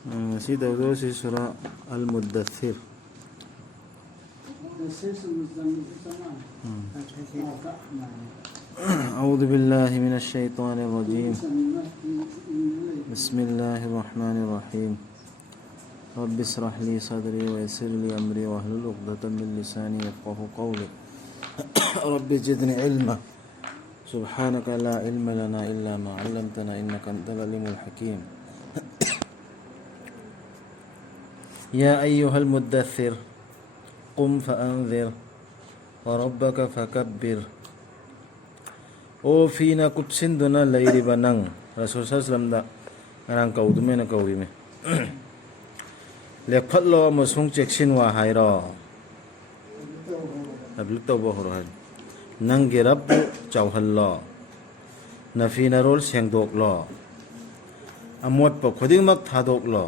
سيدة ودوسي سورة المدثر. أعوذ بالله من الشيطان الرجيم. بسم الله الرحمن الرحيم. رب اشرح لي صدري ويسر لي أمري واحلل عقدة من لساني يفقهوا قولي. رب زدني علما. سبحانك لا علم لنا إلا ما علمتنا إنك أنت العليم الحكيم. يا أيها المدثر قم فأنذر وربك فكبر. أو فينا كبسندنا ليري بنان رسول صلى الله عليه وسلم دا أران كودمنا كوريمه لقلو مسون تشكسين وهايرا أبلغتو بهرهن ننجي رب جوهلا نفينا رول سيندوك لا أموت بخدين مك تادوك لا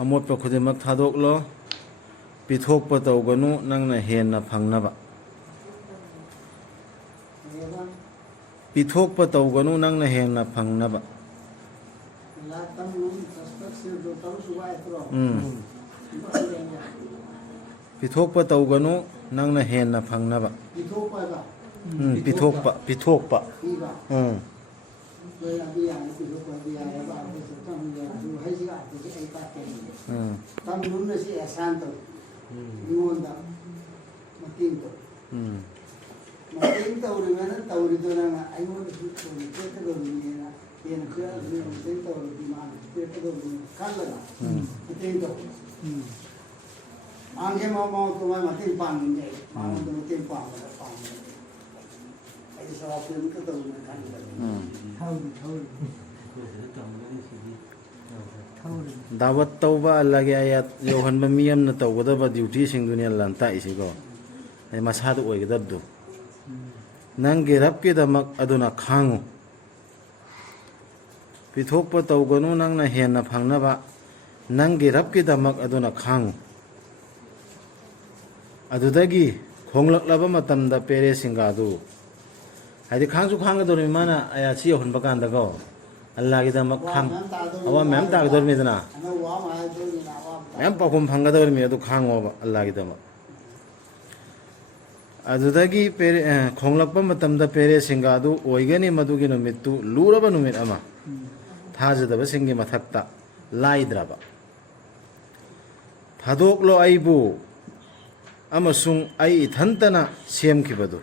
أموت بخدين مك تادوك لا بيثوك بتوغنو نعنا هين فنغنبا بيثوك بتوغنو نعنا هين فنغنبا بيثوك بتوغنو نعنا هين فنغنبا بيثوك दावत तौबा अल्लाह के आयत योहन बमियम न तौगदब ड्यूटी सिंग दुनिया लंता इसिगो ए मसाद ओइगदबदु नंगे रब के दमक अदुना खांगु पिथोक प तौगनु नंग न हेन फंगनबा नंगे रब के दमक अदुना खांगु अदुदगी खोंगलकलब मतमदा पेरे सिंगादु हादि खांगसु खांगदोरि माना आयाची योहन बकांदगो अल्लाह के दमक खांग अवा मैम तागदोर मिदना मैम पाकुम फंगदोर मि अदु खांगो अल्लाह के दमक अदुदगी पेरे खोंगलकप मतमदा पेरे सिंगादु ओइगनि मदुगी नुमित्तु लूरबा नुमित अमा थाजदबा सिंगी मथक्ता लाइद्रबा थादोकलो आइबु अमसुंग आई इथंतना सेमखिबदु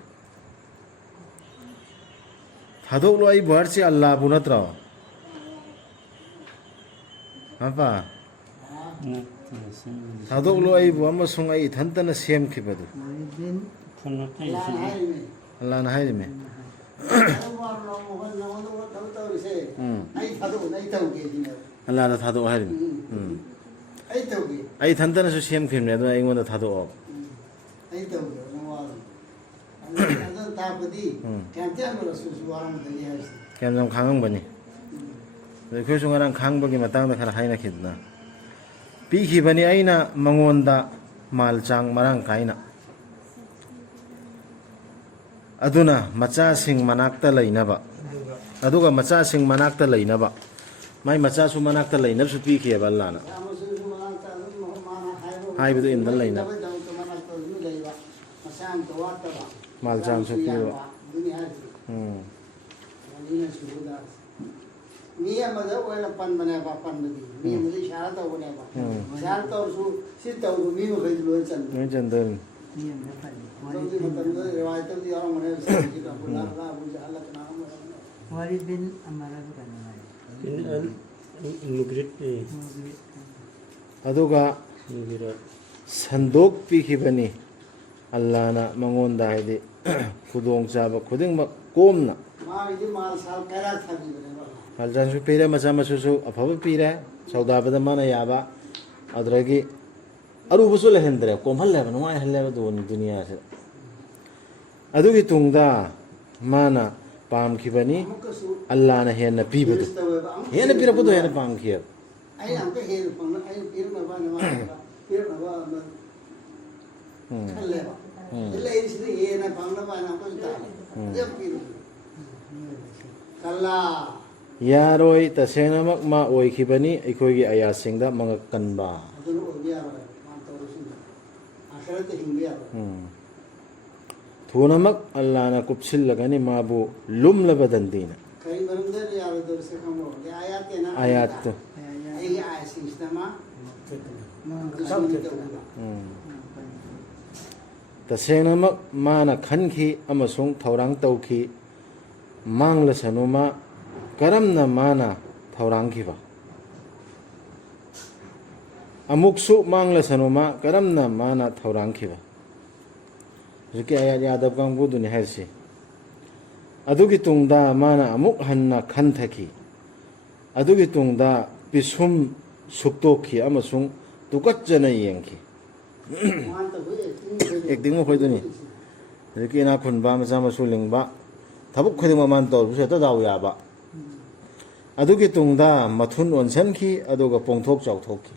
थादोकलो आई बर्ची अल्लाह बु नत्रो apa थादोकलो आइबु अमसुंग आई इथंतना सेमखिबदु अल्लाह ना हाइरिमे अल्लाह ना थादो हाइरिमे आई थंतना सु सेमखिबने अदु आइगोंदा थादो कैम खांगबनी अखोइसु ngarang khangबगी मतंगदा खरा हाइना खिदना पीखिबनी आइना मंगोंदा मालचांग मरांग काइना अदुना मचासिंग मनाक्ता लैनबा अदुगा मचासिंग मनाक्ता लैनबा माइ मचासु मनाक्ता लैनबसु पीखियबा अल्लाहना हाइबदु इमदन लैना मालचांग सु पीबा मी अमदा ओला पन बनेबा पन बदी मी अमदा इशारा तो बनेबा इशारा तो सु सित तो मी खै लोय चल नहीं चंदर मी अमदा फली तो मतलब रिवायत दी और मने सजी का बुला अल्लाह अबू जहल का नाम वालिद बिन अमरा का मुगरित अदुगा संदोक पीखिबनी अल्लाहना मंगोंदा हाइदि खुदोंग चाबा खुदिंगमक कोमना मागिदि माल साल करा थाबि बनेबा हालजानसु पीरे मचा मसुसु अफब पीरे सौदाबद माना याबा अदरगी अरुबसु लेहंद्रे कोमहल्लेबा नुवाय हल्लेबा दुनिया से अदुगी तुंगदा माना पामखिबनी अल्लाहना हेन पीबदु हेन पीरबदु हेन पामखिय ai làm cái hiền phần nó ai biết mà ba nó mà biết mà ba ꯈꯜꯂꯦꯕ ꯂꯩꯔꯤꯁꯤꯗ ꯍꯦꯟꯅ ꯐꯪꯅꯕ ꯍꯥꯏꯅ ꯑꯩꯈꯣꯏꯁꯨ ꯇꯥꯜꯂꯦ ꯑꯗꯨꯝ ꯄꯤꯔꯤꯅꯤ ꯀꯜꯂꯥ ꯌꯥꯔꯣꯏ ꯇꯁꯦꯡꯅꯃꯛ ꯃꯥ ꯑꯣꯏꯈꯤꯕꯅꯤ ꯑꯩꯈꯣꯏꯒꯤ ꯑꯌꯥꯁꯤꯡꯗ ꯃꯉꯛ ꯀꯟꯕ ꯑꯗꯨꯅ ꯑꯣꯏꯕ ꯌꯥꯔꯣꯏ ꯃꯥ ꯇꯧꯔꯤꯁꯤꯡꯗꯣ ꯑꯥꯈꯔꯠꯇ ꯍꯤꯡꯕ ꯌꯥꯔꯣꯏ ꯊꯨꯅꯃꯛ ꯑꯜꯂꯥꯍꯅ ꯀꯨꯞꯁꯤꯜꯂꯒꯅꯤ ꯃꯥꯕꯨ ꯂꯨꯝꯂꯕ ꯗꯟꯗꯤꯅ ꯀꯔꯤ ꯃꯔꯝꯗ ꯌꯥꯔꯣꯏꯗꯧꯔꯤꯁꯦ ꯈꯪꯕ꯭ꯔꯣ ꯑꯥꯌꯥꯠꯇꯦꯅ ꯑꯥꯌꯥꯠꯇꯨ ꯑꯩꯒꯤ ꯑꯥꯌꯠꯁꯤꯡꯁꯤꯗ ꯃꯥ ꯗꯨꯁꯃꯅꯤ ꯇꯧꯕ ꯇꯁꯦꯡꯅꯃꯛ ꯃꯥꯅ ꯈꯟꯈꯤ ꯑꯃꯁꯨꯡ ꯊꯧꯔꯥꯡ ꯇꯧꯈꯤ ꯃꯥꯡꯂꯁꯅꯨ ꯃꯥ ꯀꯔꯝꯅ ꯃꯥꯅ ꯊꯧꯔꯥꯡꯈꯤꯕ ꯑꯃꯨꯛꯁꯨ ꯃꯥꯡꯂꯁꯅꯨ ꯃꯥ ꯀꯔꯝꯅ ꯃꯥꯅ ꯊꯧꯔꯥꯡꯈꯤꯕ ꯍꯧꯖꯤꯛꯀꯤ ꯑꯌꯥꯠ ꯌꯥꯗꯕ ꯀꯥꯡꯕꯨꯗꯨꯅꯤ ꯍꯥꯏꯔꯤꯁꯤ ꯑꯗꯨꯒꯤ ꯇꯨꯡꯗ ꯃꯥꯅ ꯑꯃꯨꯛ ꯍꯟꯅ ꯈꯟꯊꯈꯤ ꯑꯗꯨꯒꯤ ꯇꯨꯡꯗ ꯄꯤꯁꯨꯝ ꯁꯨꯛꯇꯣꯛꯈꯤ ꯑꯃꯁꯨꯡ ꯇꯨꯀꯠꯆꯅ ꯌꯦꯡꯈꯤ ꯑꯦꯛꯇꯤꯡ ꯃꯈꯣꯏꯗꯨꯅꯤ ꯍꯧꯖꯤꯛꯀꯤ ꯏꯅꯥꯛ ꯈꯨꯟꯕ ꯃꯆꯥ ꯃꯁꯨ ꯂꯤꯡꯕ ꯊꯕꯛ ꯈꯨꯗꯤꯡꯃꯛ ꯃꯥꯅ ꯇꯧꯔꯕꯁꯨ ꯍꯦꯛꯇ ꯗꯥꯎ ꯌꯥꯕ ꯑꯗꯨꯒꯤ ꯇꯨꯡꯗ ꯃꯊꯨꯟ ꯑꯣꯟꯁꯟꯈꯤ ꯑꯗꯨꯒ ꯄꯣꯡꯊꯣꯛ ꯆꯥꯎꯊꯣꯛꯈꯤ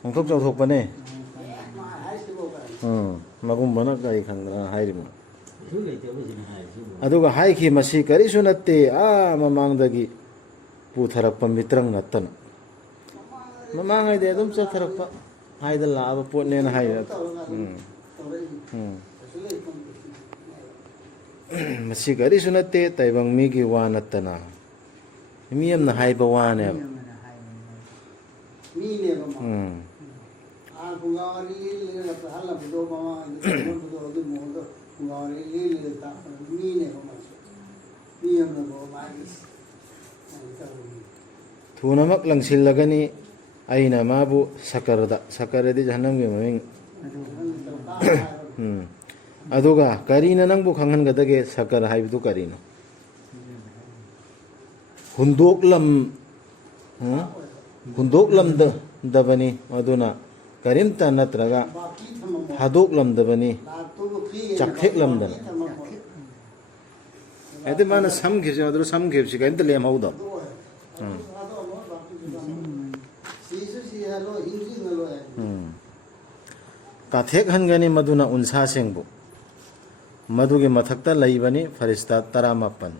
ꯄꯣꯡꯊꯣꯛ ꯆꯥꯎꯊꯣꯛꯄꯅꯦ ꯃꯒꯨꯝꯕꯅ ꯀꯔꯤ ꯈꯪꯗꯅ ꯍꯥꯏꯔꯤꯕꯅꯣ ꯑꯗꯨꯒ ꯍꯥꯏꯈꯤ ꯃꯁꯤ ꯀꯔꯤꯁꯨ ꯅꯠꯇꯦ ꯃꯃꯥꯡꯗꯒꯤ ꯄꯨꯊꯔꯛꯄ ꯃꯤꯇ꯭ꯔꯪ ꯅꯠꯇꯅ ꯃꯃꯥꯡꯉꯩꯗꯤ ꯑꯗꯨꯝ ꯆꯠꯊꯔꯛꯄ ꯍꯥꯏꯗ ꯂꯥꯛꯑꯕ ꯄꯣꯠꯅꯦꯅ ꯍꯥꯏꯔ ꯃꯁꯤ ꯀꯔꯤꯁꯨ ꯅꯠꯇꯦ ꯇꯥꯏꯕꯪ ꯃꯤꯒꯤ ꯋꯥ ꯅꯠꯇꯅ ꯃꯤ ꯑꯃꯅ ꯍꯥꯏꯕ ꯋꯥꯅꯦꯕ ꯃꯤꯅꯦꯕ ꯄꯨꯡꯒꯥꯋꯥꯔꯤ ꯂꯤꯔꯒ ꯍꯜꯂꯛꯄꯗꯣ ꯃꯃꯥꯡꯗ ꯑꯗꯨ ꯃꯑꯣꯡꯗ ꯄꯨꯡꯒꯥꯋꯥꯔꯤ ꯂꯤꯔꯒ ꯇꯥꯛꯄꯗ ꯃꯤꯅꯦꯕ ꯃꯥꯁꯨ ꯃꯤ ꯑꯃꯅꯕꯨ ꯃꯥꯒꯤ ꯊꯨꯅꯃꯛ ꯂꯪꯁꯤꯜꯂꯒꯅꯤ ꯑꯩꯅ ꯃꯥꯕꯨ ꯁꯀꯔꯗꯤ ꯖꯍꯟꯅꯝꯒꯤ ꯃꯃꯤꯡ ꯑꯗꯨꯒ ꯀꯔꯤꯅ ꯅꯪꯕꯨ ꯈꯪꯍꯟꯒꯗꯒꯦ ꯁꯀꯔ ꯍꯥꯏꯕꯗꯨ ꯀꯔꯤꯅꯣ ꯍꯨꯟꯗꯣꯛꯂꯝꯗꯕꯅꯤ ꯑꯗꯨꯅ ꯀꯔꯤꯝꯇ ꯅꯠꯇ꯭ꯔꯒ ꯊꯥꯗꯣꯛꯂꯝꯗꯕꯅꯤ ꯆꯥꯛꯊꯦꯛꯂꯝꯗꯅ ꯍꯥꯏꯗꯤ ꯃꯥꯅ ꯁꯝꯈꯤꯕꯁꯤ ꯑꯗꯨ ꯁꯝꯈꯤꯕꯁꯤ ꯀꯔꯤꯝꯇ ꯂꯦꯝꯍꯧꯗꯕ ꯀꯥꯊꯦꯛꯍꯟꯒꯅꯤ ꯃꯗꯨꯅ ꯎꯟꯁꯥꯁꯤꯡꯕꯨ ꯃꯗꯨꯒꯤ ꯃꯊꯛꯇ ꯂꯩꯕꯅꯤ ꯐꯔꯤꯁꯇꯥ 17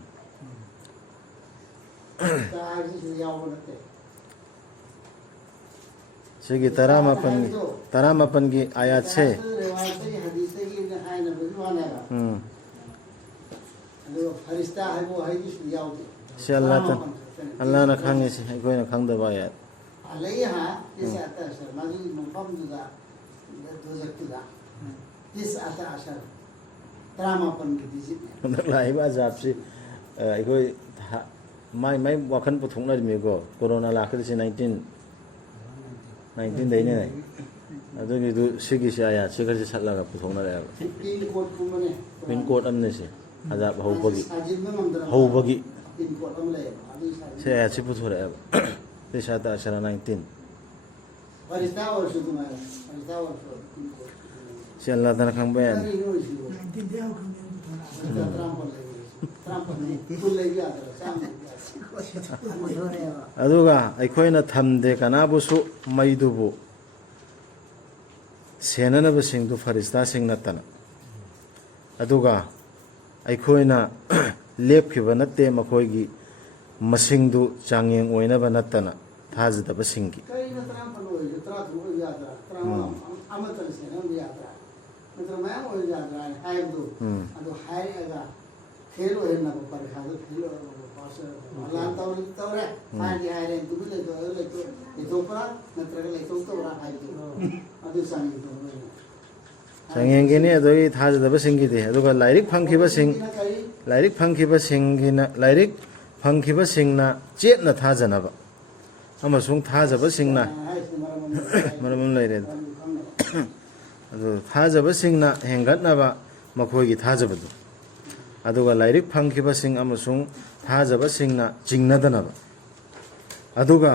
ꯁꯤꯒꯤ 17ꯒꯤ ꯑꯌꯥꯠꯁꯦ ꯁꯤ ꯑꯜꯂꯥꯍꯅ ꯈꯪꯉꯤꯁꯤ ꯑꯩꯈꯣꯏꯅ ꯈꯪꯗꯕ ꯑꯌꯥꯠ ꯍꯟꯗꯛ ꯂꯥꯛꯏꯕ ꯑꯖꯥꯕꯁꯤ ꯑꯩꯈꯣꯏ ꯃꯥꯏ ꯋꯥꯈꯜ ꯄꯨꯊꯣꯛꯅꯔꯤꯃꯤꯀꯣ ꯀꯣꯔꯣꯅꯥ ꯂꯥꯛꯀꯗꯣꯏꯁꯤ 19ꯗꯩꯅꯦ ꯑꯗꯨꯒꯤꯗꯨ ꯁꯤꯒꯤꯁꯤ ꯑꯌꯥꯠꯁꯤ ꯈꯔꯁꯤ ꯁꯠꯂꯒ ꯄꯨꯊꯣꯛꯅꯔꯛꯑꯦꯕ ꯄꯤꯟ ꯀꯣꯗ ꯑꯃꯅꯤ ꯁꯤ ꯑꯖꯥꯕ ꯍꯧꯕꯒꯤ ꯁꯤ ꯑꯌꯥꯠꯁꯤ ꯄꯨꯊꯣꯔꯛꯑꯦꯕ ꯇꯤꯁꯥꯇ ꯑꯁꯔ 19 si Allah tanah kang bayan aduga aikoina thamde kanabusu maidubu senanaba singdu farista sing natana aduga aikoina lepkhiba natte makoigi masingdu changyeng oinaba natana thajadaba singi changyeng adoi thajadaba singide aduga lairik phangkhiba singna chetna thajanaba amasung thajaba singna maram laire adu thajaba singna hengatnaba makhoigi thajabadu aduga lairik phangkhiba sing amasung thajaba singna chingnadanaba aduga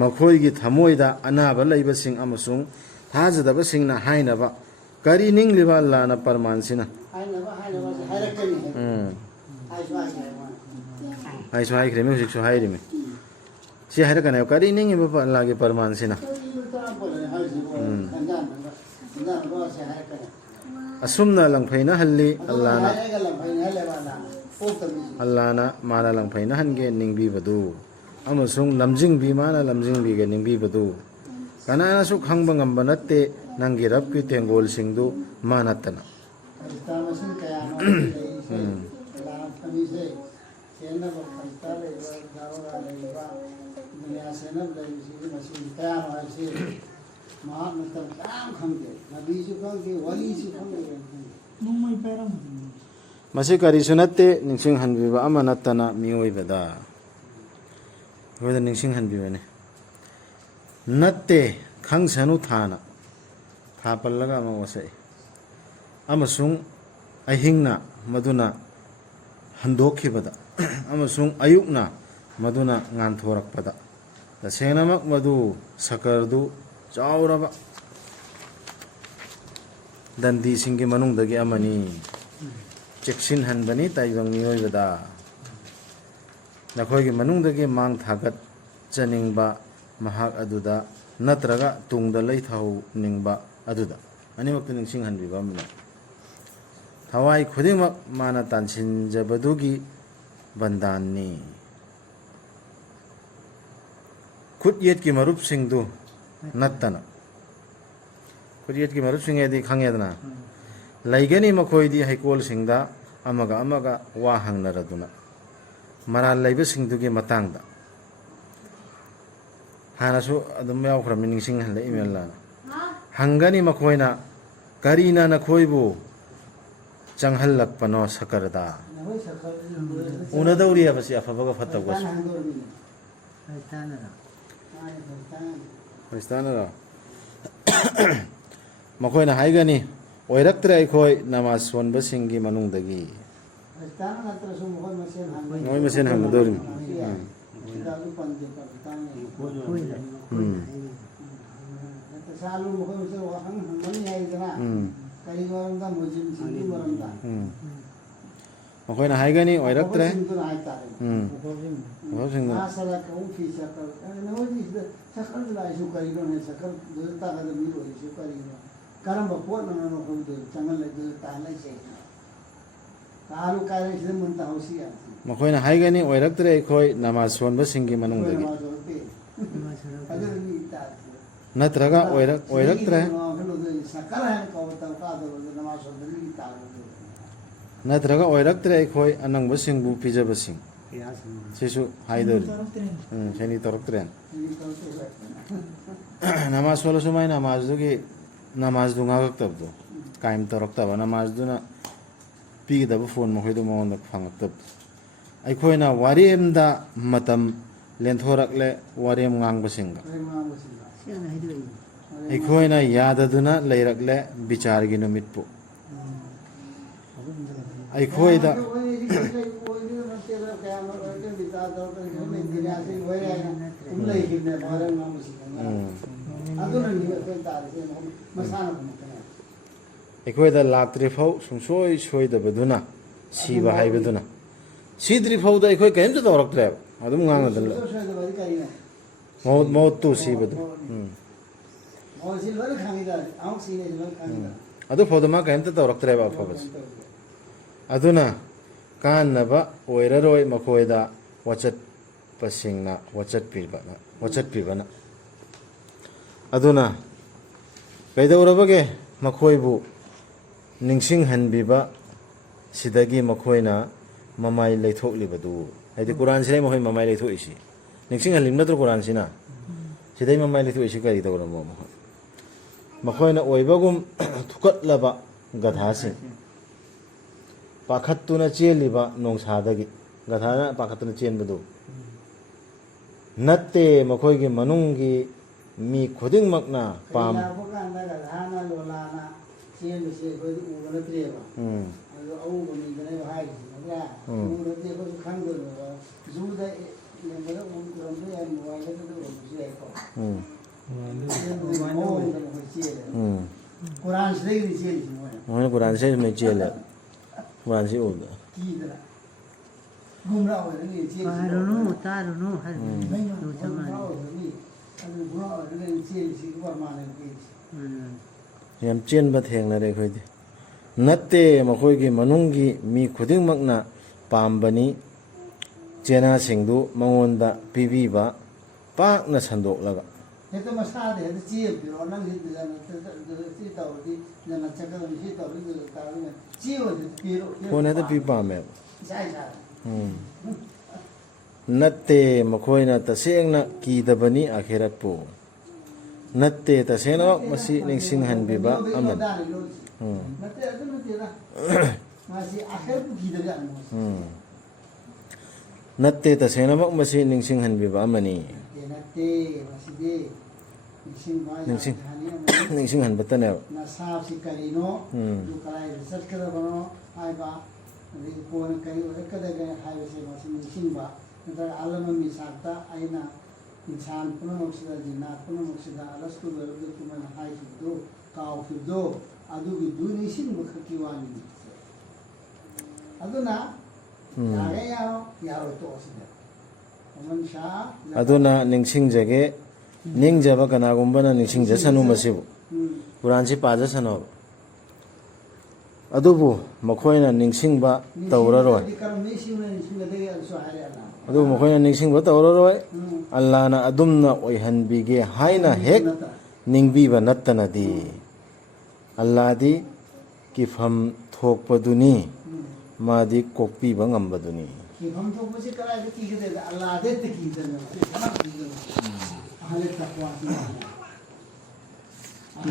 makhoigi thamoida anaba laiba sing amasung thajadaba singna hainaba kari ningliba lana parmansina aisu hai kremi husik su hairimi si haira kana kari ningi ba lagi parmansina asumna langfaina halli allana mana langfaina hange ningbi badu amasung lamjingbi mana lamjingbi ge ningbi badu kanana su khangba ngamba natte nangi rab ki tengol singdu manatana masih karisu natte ningsing hanbiba ama nattana miyoibada hoida ningsing hanbibane natte khangsanu thana thapallaga ama wasai amasung ahingna maduna handokhibada amasung ayukna maduna nganthorakpada tasenamak madu sakardu chauraba dandi singi manungdagi amani cheksin hanbani taibang miyoibada nakhoigi manungdagi mang thagat chaningba mahak aduda natraga tungda leithau ningba aduda animaktu ningsing hanbiba amna thawai khudingmak mana tansinjabadugi bandanni khut ki marup singdu nattana khut ki marup singedi khangedna laigani makhoidi haikol singda amaga wa hangnaraduna maral laiba singdugi matangda hanasu adum yaukra miningsing halla email la hangani makhoina karina na khoibu changhallak pano sakarda una dauri abasi afabaga fatawas Kristanara makhoina haigani oiraktre aikhoi namaz sonba singi manungdagi noi masen hangdorim makhoina haigani oiraktre makhoina haigani oiraktre aikhoi namaz sonba singi manungdagi natraga oiraktre natraga oiraktre aikhoi anangba singbu pijaba sing sisu haidori seni toraktren namaz wala sumai namaz dugi namaz du ngagaktabdo kaim toraktaba namaz duna pigidaba phone makhoidu monda phangaktab aikhoina waremda matam lenthorakle warem ngangba singa aikhoina yadaduna leirakle bicargi numitpu aikhoida aikhoida laktri phau sungsoi soidabaduna siba haibaduna sidri phauda aikhoi kaimta tawraktre adum ngangadal maut tu sibadu adu phauda ma kaimta tawraktre ba phobas aduna kanaba oiraroi makhoida wachat pasingna wachat pibana aduna kaidaurabage makhoibu ningsing hanbiba sidagi makhoina mamai leithoklibadu haidi quran sine mohoi mamai leithoisi ningsing hanlim natro quran sina sidai mamai leithoisi kari dawramo makhoina oibagum thukatlaba gadhasi pakhattuna cheliba nongsadagi gadhana pakhattuna chenbadu natte makhoigi manungi mi khudingmakna pam Quran se me chele Quran se oda ꯌꯥꯝ ꯆꯦꯟꯕ ꯊꯦꯡꯅꯔꯦ ꯑꯩꯈꯣꯏꯗꯤ ꯅꯠꯇꯦ ꯃꯈꯣꯏꯒꯤ ꯃꯅꯨꯡꯒꯤ ꯃꯤ ꯈꯨꯗꯤꯡꯃꯛꯅ ꯄꯥꯝꯕꯅꯤ ꯆꯦꯅꯥꯁꯤꯡꯗꯨ ꯃꯉꯣꯟꯗ ꯄꯤꯕꯤꯕ ꯄꯥꯛꯅ ꯁꯟꯗꯣꯛꯂꯒ ꯍꯦꯛꯇ ꯃꯁꯥꯗ ꯍꯦꯛꯇ ꯆꯦꯞꯄꯤꯔꯣ ꯅꯪꯁꯤ ꯁꯤ ꯇꯧꯔꯗꯤ ꯅꯪꯅ ꯆꯠꯀꯗꯕꯅꯤ ꯁꯤ ꯇꯧꯔꯗꯤ ꯇꯧꯔꯗꯤ ꯆꯦꯕꯗꯤ ꯄꯤꯔꯣ ꯐꯣꯟ ꯍꯦꯛꯇ ꯄꯤ ꯄꯥꯝꯃꯦꯕ ꯏꯁꯥ ꯏꯁꯥ ꯅꯠꯇꯦ ꯃꯈꯣꯏꯅ ꯇꯁꯦꯡꯅ ꯀꯤꯗꯕꯅꯤ ꯑꯈꯦꯔꯠꯄꯨ ꯅꯠꯇꯦ ꯇꯁꯦꯡꯅꯃꯛ ꯃꯁꯤ ꯅꯤꯡꯁꯤꯡꯍꯟꯕꯤꯕ ꯑꯃꯅꯤ ꯅꯠꯇꯦ ꯑꯗꯨ ꯅꯠꯇꯦꯗ ꯃꯥꯁꯤ ꯑꯈꯦꯔꯠꯄꯨ ꯀꯤꯗꯕ ꯅꯠꯇꯦ ꯇꯁꯦꯡꯅꯃꯛ ꯃꯁꯤ ꯅꯤꯡꯁꯤꯡꯍꯟꯕꯤꯕ ꯑꯃꯅꯤ ꯅꯠꯇꯦ ꯃꯁꯤꯗꯤ ꯅꯤꯡꯁꯤꯡꯍꯟꯕꯇꯅꯦꯕ ꯅꯁꯥꯁꯤ ꯀꯔꯤꯅꯣ ꯑꯗꯨ ꯀꯗꯥꯏꯗ ꯆꯠꯀꯗꯕꯅꯣ ꯍꯥꯏꯕ ꯑꯗꯒꯤ ꯀꯣꯟꯅ ꯀꯔꯤ ꯑꯣꯏꯔꯛꯀꯗꯒꯦ ꯍꯥꯏꯕꯁꯦ ꯃꯁꯤ ꯅꯤꯡꯁꯤꯡꯕ ꯅꯠꯇ꯭ꯔꯒ ꯑꯂꯝꯕ ꯃꯤꯁꯥꯛꯇ ꯑꯩꯅ ꯏꯟꯁꯥꯟ ꯄꯨꯝꯅꯃꯛꯁꯤꯗ ꯖꯤꯟꯅꯥꯠ ꯄꯨꯝꯅꯃꯛꯁꯤꯗ ꯑꯂꯁꯇꯨ ꯂꯩꯔꯨꯗꯨꯃꯥꯏꯅ ꯍꯥꯏꯈꯤꯕꯗꯣ ꯀꯥꯎꯈꯤꯕꯗꯣ ꯑꯗꯨꯒꯤꯗꯨ ꯅꯤꯡꯁꯤꯡꯕ ꯈꯛꯀꯤ ꯋꯥꯅꯤ ꯑꯗꯨꯅ ꯌꯥꯒꯦ ꯌꯥꯔꯣ ꯌꯥꯔꯣꯏ ꯇꯣꯛꯑꯁꯤꯗ ꯑꯗꯨꯅ ꯅꯤꯡꯁꯤꯡꯖꯒꯦ ꯅꯤꯡꯖꯕ ꯀꯅꯥꯒꯨꯝꯕꯅ ꯅꯤꯡꯁꯤꯡꯖꯁꯅꯨ ꯃꯁꯤꯕꯨ ꯀꯨꯔꯥꯟꯁꯤ ꯄꯥꯖꯁꯅꯨꯕ ꯑꯗꯨꯕꯨ ꯃꯈꯣꯏꯅ ꯅꯤꯡꯁꯤꯡꯕ ꯇꯧꯔꯔꯣꯏ ꯑꯗꯨꯕꯨ ꯃꯈꯣꯏꯅ ꯅꯤꯡꯁꯤꯡꯕ ꯇꯧꯔꯔꯣꯏ ꯑꯜꯂꯥꯍꯅ ꯑꯗꯨꯝꯅ ꯑꯣꯏꯍꯟꯕꯤꯒꯦ ꯍꯥꯏꯅ ꯍꯦꯛ ꯅꯤꯡꯕꯤꯕ ꯅꯠꯇꯅꯗꯤ ꯑꯜꯂꯥꯍꯗꯤ ꯀꯤꯐꯝ ꯊꯣꯛꯄꯗꯨꯅꯤ ꯃꯥꯗꯤ ꯀꯣꯛꯄꯤꯕ ꯉꯝꯕꯗꯨꯅꯤ ꯀꯤꯐꯝ ꯊꯣꯛꯄꯁꯤ ꯀꯗꯥꯏꯗ ꯀꯤꯒꯗꯦꯗ ꯑꯜꯂꯥꯍꯗ ꯍꯦꯛꯇ ꯀꯤꯗꯅ